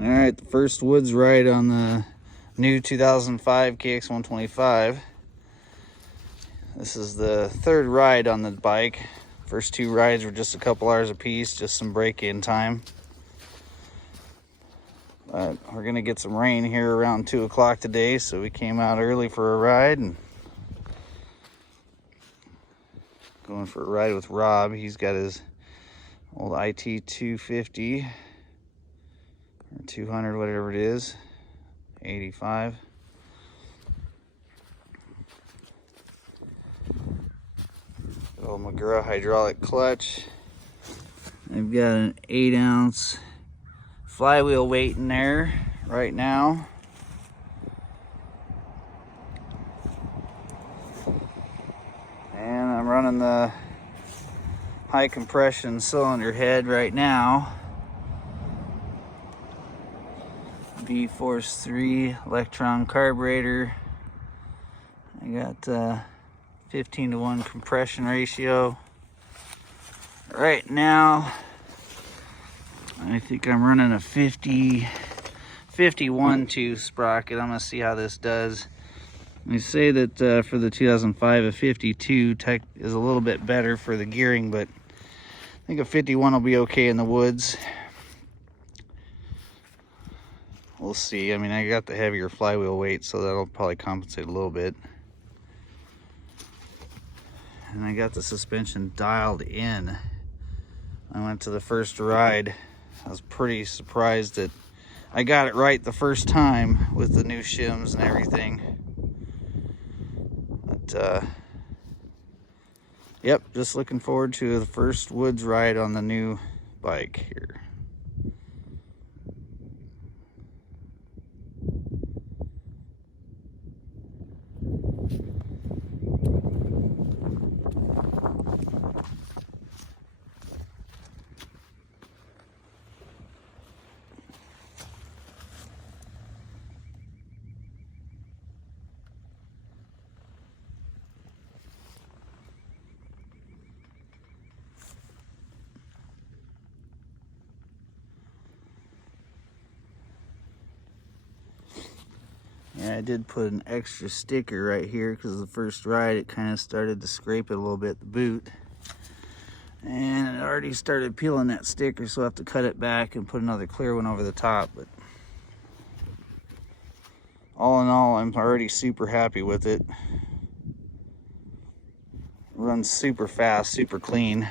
All right, the first woods ride on the new 2005 KX 125. This is the third ride on the bike. First two rides were just a couple hours apiece, just some break-in time. But we're gonna get some rain here around 2 o'clock today, so we came out early for a ride and going for a ride with Rob. He's got his old IT 250 or 200, whatever it is, 85. Old McGraw hydraulic clutch. I've got an 8-ounce flywheel weight in there right now. And I'm running the high compression cylinder head right now. V-Force 3 Lectron carburetor. I got 15:1 compression ratio. Right now, I think I'm running a 51-tooth sprocket. I'm gonna see how this does. They say that for the 2005, a 52 tech is a little bit better for the gearing, but I think a 51 will be okay in the woods. We'll see. I mean, I got the heavier flywheel weight, so that'll probably compensate a little bit. And I got the suspension dialed in. I went to the first ride. I was pretty surprised that I got it right the first time with the new shims and everything. But, yep, just looking forward to the first woods ride on the new bike here. Yeah, I did put an extra sticker right here because the first ride it kind of started to scrape it a little bit, the boot. And it already started peeling that sticker, so I have to cut it back and put another clear one over the top. But all in all, I'm already super happy with it. Runs super fast, super clean.